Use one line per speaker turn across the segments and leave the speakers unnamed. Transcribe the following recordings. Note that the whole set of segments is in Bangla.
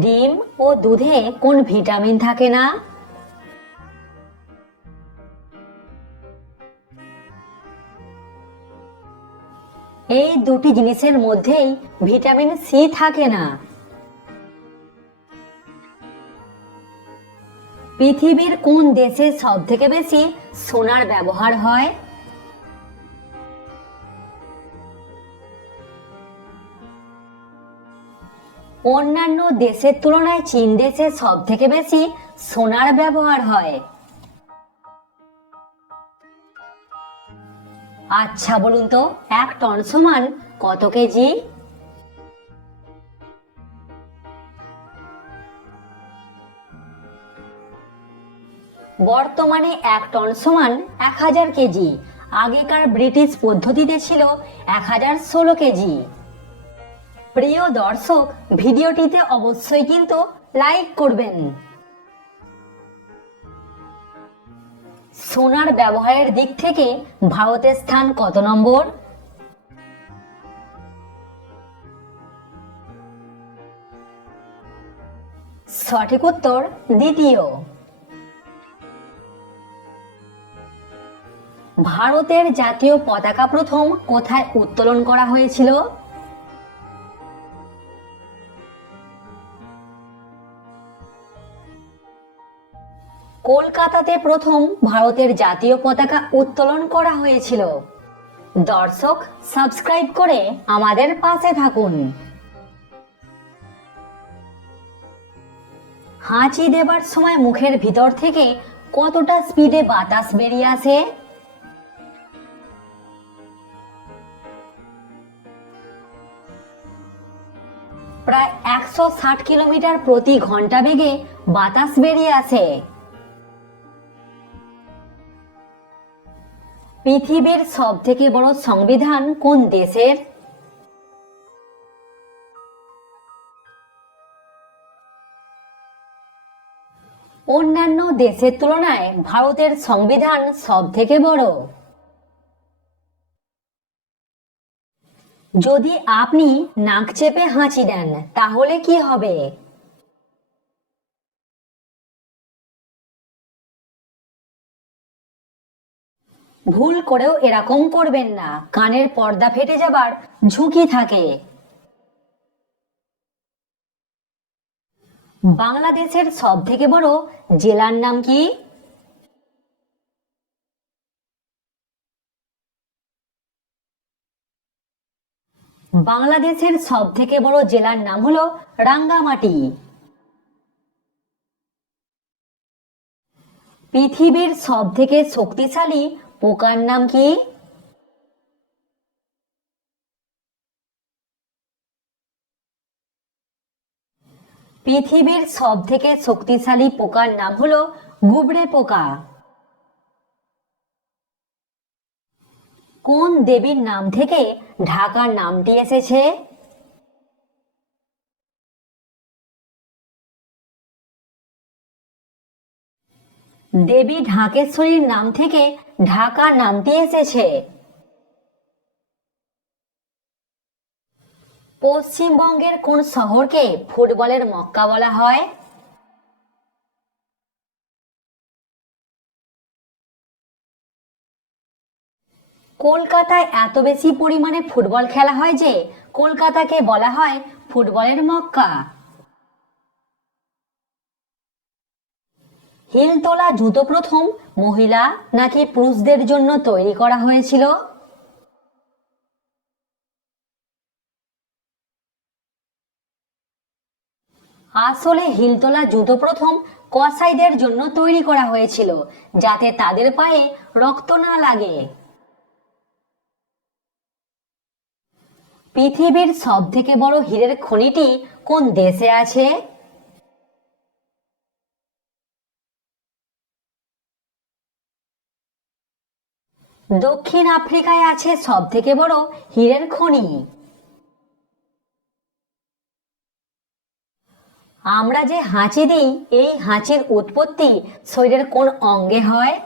ডিম ও দুধে কোন ভিটামিন থাকে না? এই দুটি জিনিসের মধ্যেই ভিটামিন সি থাকে না। পৃথিবীর কোন দেশে সব থেকে বেশি সোনার ব্যবহার হয়? অন্যান্য দেশের তুলনায় চীন দেশে সব থেকে বেশি সোনার ব্যবহার হয়। আচ্ছা বলুন তো, এক টন সমান কত কেজি? বর্তমানে এক টন সমান এক হাজার কেজি। আগেকার ব্রিটিশ পদ্ধতিতে ছিল এক হাজার ষোলো কেজি। প্রিয় দর্শক, ভিডিওটিতে অবশ্যই কিন্তু লাইক করবেন। সোনার ব্যবহারের দিক থেকে ভারতের স্থান কত নম্বর? সঠিক উত্তর দ্বিতীয়। ভারতের জাতীয় পতাকা প্রথম কোথায় উত্তোলন করা হয়েছিল? কলকাতাতে প্রথম ভারতের জাতীয় পতাকা উত্তোলন করা হয়েছিল। দর্শক, সাবস্ক্রাইব করে আমাদের পাশে থাকুন। হাঁচি দেবার সময় মুখের ভিতর থেকে কতটা স্পিডে বাতাস বেরিয়ে আসে? প্রায় একশো ষাট কিলোমিটার প্রতি ঘণ্টা বেগে বাতাস বেরিয়ে আসে। পৃথিবীর সব থেকে বড় সংবিধান কোন দেশের? অন্যান্য দেশের তুলনায় ভারতের সংবিধান সব থেকে বড়। যদি আপনি নাক চেপে হাঁচি দেন, তাহলে কি হবে? ভুল করেও এরকম করবেন না। কানের পর্দা ফেটে যাবার ঝুঁকি থাকে। বাংলাদেশের সব থেকে বড় জেলার নাম কি? বাংলাদেশের সব থেকে বড় জেলার নাম হলো রাঙ্গামাটি। পৃথিবীর সব থেকে শক্তিশালী পোকার নাম কি পৃথিবীর সব থেকে শক্তিশালী পোকার নাম হলো গুবরে পোকা। কোন দেবীর নাম থেকে ঢাকার নামটি এসেছে? দেবী ঢাকেশ্বরীর নাম থেকে ঢাকা নামটি এসেছে। পশ্চিমবঙ্গের কোন শহরকে ফুটবলের মক্কা বলা হয়? কলকাতায় এত বেশি পরিমাণে ফুটবল খেলা হয় যে কলকাতাকে বলা হয় ফুটবলের মক্কা। হিল তোলা জুতো প্রথম মহিলা নাকি পুরুষদের জন্য তৈরি করা হয়েছিল? আসলে হিলতোলা জুতো প্রথম কসাইদের জন্য তৈরি করা হয়েছিল, যাতে তাদের পায়ে রক্ত না লাগে। পৃথিবীর সব থেকে বড় হীরের খনিটি কোন দেশে আছে? দক্ষিণ আফ্রিকায় আছে সব থেকে বড় হীরের খনি। আমরা যে হাঁচি দিই, এই হাঁচির উৎপত্তি শরীরের কোন অঙ্গে হয়?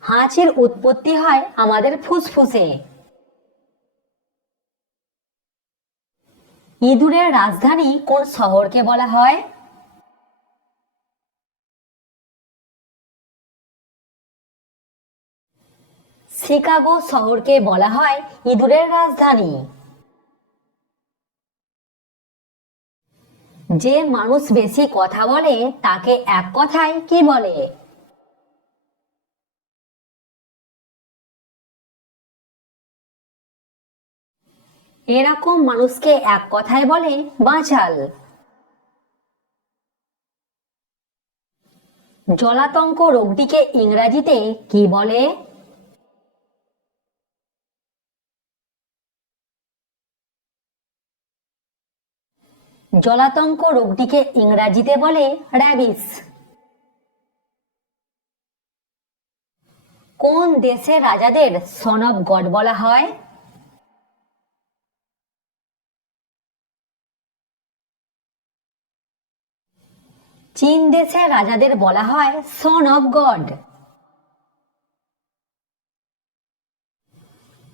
হাঁচির উৎপত্তি হয় আমাদের ফুসফুসে। ইঁদুরের রাজধানী কোন শহরকে বলা হয়? শিকাগো শহরকে বলা হয় ইঁদুরের রাজধানী। যে মানুষ বেশি কথা বলে, তাকে এক কথায় কি বলে? এরকম মানুষকে এক কথায় বলে বাঁচাল। জলাতঙ্ক রোগটিকে ইংরাজিতে কি বলে? জলাতঙ্ক রোগটিকে ইংরাজিতে বলে র্যাবিস কোন দেশের রাজাদের সন অফ গড বলা হয়? চীন দেশের রাজাদের বলা হয় সন অফ গড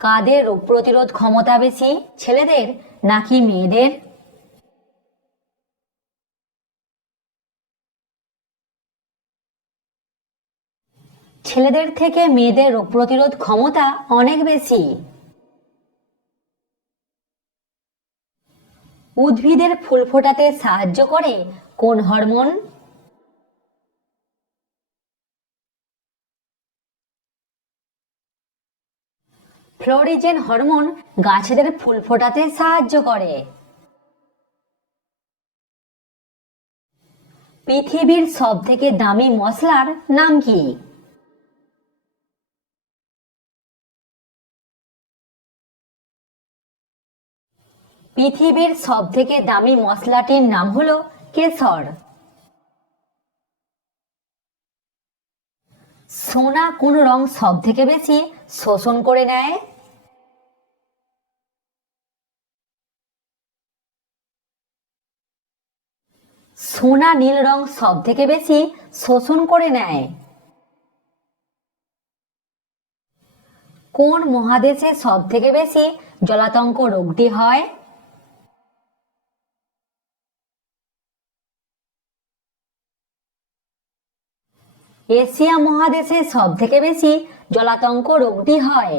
কাদের রোগ প্রতিরোধ ক্ষমতা বেশি, ছেলেদের নাকি মেয়েদের? ছেলেদের থেকে মেয়েদের রোগ প্রতিরোধ ক্ষমতা অনেক বেশি। উদ্ভিদের ফুল ফোটাতে সাহায্য করে কোন হরমোন? ফ্লোরিজেন হরমোন গাছেদের ফুল ফোটাতে সাহায্য করে। পৃথিবীর সব থেকে দামি মশলার নাম কি? পৃথিবীর সব থেকে দামি মশলাটির নাম হলো কেশর। সোনা কোন রং সব থেকে বেশি? শোষণ করে নেয়। সোনা নীল রং সব থেকে বেশি? শোষণ করে নেয়। কোন মহাদেশে সব থেকে বেশি জলাতঙ্ক রোগটি হয়? এশিয়া মহাদেশে সব থেকে বেশি জলাতঙ্ক রোগটি হয়।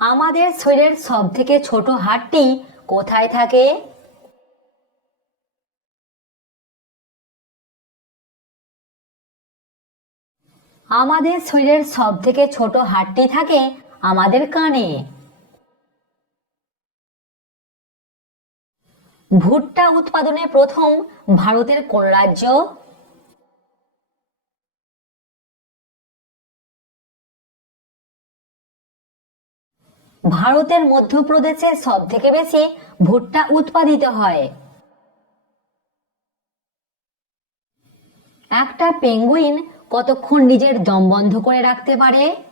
আমাদের শরীরের সব থেকে ছোট হাড়টি কোথায় থাকে? আমাদের শরীরের সব থেকে ছোট হাড়টি থাকে আমাদের কানে। ভুট্টা উৎপাদনে প্রথম ভারতের কোন রাজ্য? ভারতের মধ্যপ্রদেশে সব থেকে বেশি ভুট্টা উৎপাদিত হয়। একটা পেঙ্গুইন কতক্ষণ নিজের দম বন্ধ করে রাখতে পারে?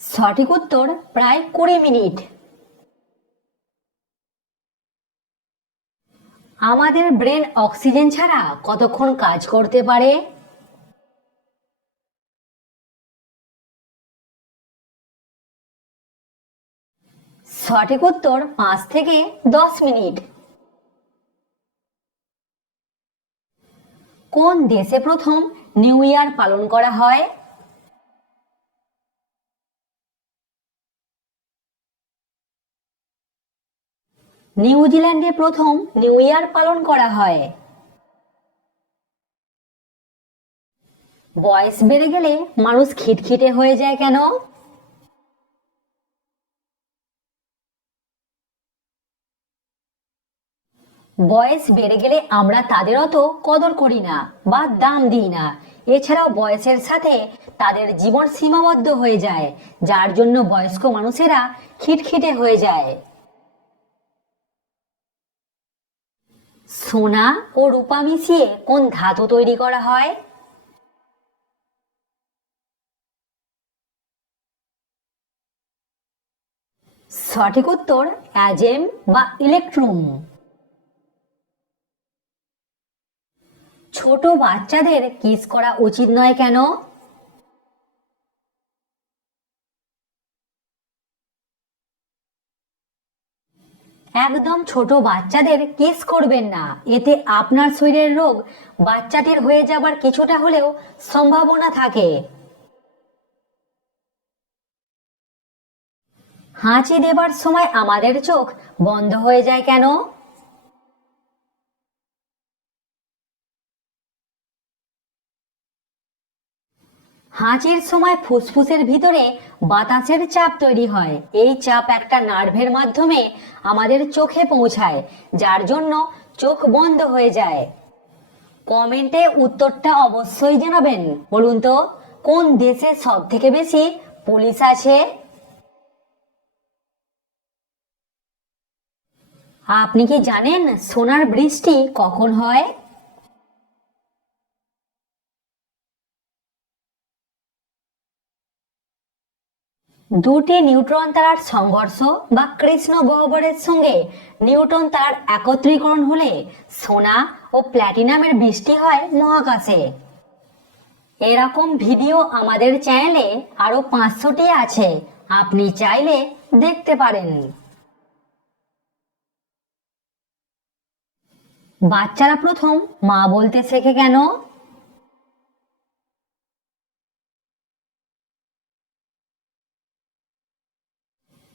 সঠিক উত্তর প্রায় কুড়ি মিনিট। আমাদের ব্রেন অক্সিজেন ছাড়া কতক্ষণ কাজ করতে পারে? সঠিক উত্তর পাঁচ থেকে দশ মিনিট। কোন দেশে প্রথম নিউ ইয়ার পালন করা হয়? নিউজিল্যান্ডে প্রথম নিউ ইয়ার পালন করা হয়। বয়স বেড়ে গেলে মানুষ খিটখিটে হয়ে যায় কেন? বয়স বেড়ে গেলে আমরা তাদের অত কদর করি না বা দাম দিই না। এছাড়াও বয়সের সাথে তাদের জীবন সীমাবদ্ধ হয়ে যায়, যার জন্য বয়স্ক মানুষেরা খিটখিটে হয়ে যায়। সোনা ও রূপা মিশিয়ে কোন ধাতু তৈরি করা হয়? সঠিক উত্তর, অ্যাজেম বা ইলেকট্রুম ছোট বাচ্চাদের কিস করা উচিত নয় কেন? একদম ছোট বাচ্চাদের কিস করবেন না। এতে আপনার শরীরের রোগ বাচ্চাটির হয়ে যাবার কিছুটা হলেও সম্ভাবনা থাকে। হাঁচি দেবার সময় আমাদের চোখ বন্ধ হয়ে যায় কেন? হাঁচির সময় ফুসফুসের ভিতরে বাতাসের চাপ তৈরি হয়। এই চাপ একটা নার্ভের মাধ্যমে আমাদের চোখে পৌঁছায়, যার জন্য চোখ বন্ধ হয়ে যায়। কমেন্টে উত্তরটা অবশ্যই জানাবেন। বলুন তো, কোন দেশে সব থেকে বেশি পুলিশ আছে? আপনি কি জানেন সোনার বৃষ্টি কখন হয়? দুটি নিউট্রন তারার সংঘর্ষ বা কৃষ্ণ গহ্বরের সঙ্গে নিউটন তার একত্রীকরণ হলে সোনা ও প্ল্যাটিনামের বৃষ্টি হয় মহাকাশে। এরকম ভিডিও আমাদের চ্যানেলে আরও পাঁচশোটি আছে। আপনি চাইলে দেখতে পারেন। বাচ্চারা প্রথম মা বলতে শেখে কেন?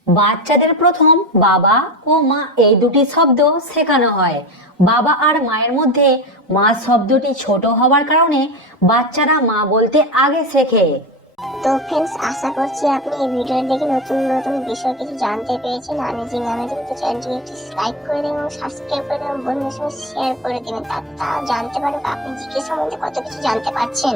বাচ্চাদের প্রথম বাবা ও মা এই দুটি শব্দ শেখানো হয়। বাবা আর মায়ের মধ্যে মা শব্দটি ছোট হওয়ার কারণে বাচ্চারা মা বলতে আগে শেখে।
তো ফ্রেন্ডস আশা করছি আপনি এই ভিডিও দেখে নতুন নতুন বিষয় কিছু জানতে পেরেছেন। আমেজিং আমেজিং তো চ্যানেলটিকে একটি লাইক করে দেবেন এবং সাবস্ক্রাইব করে দেবেন বন্ধুদের সঙ্গে শেয়ার করে দেবেন তা জানতে পারবে আপনি জিকে সম্বন্ধে কত কিছু জানতে পারছেন।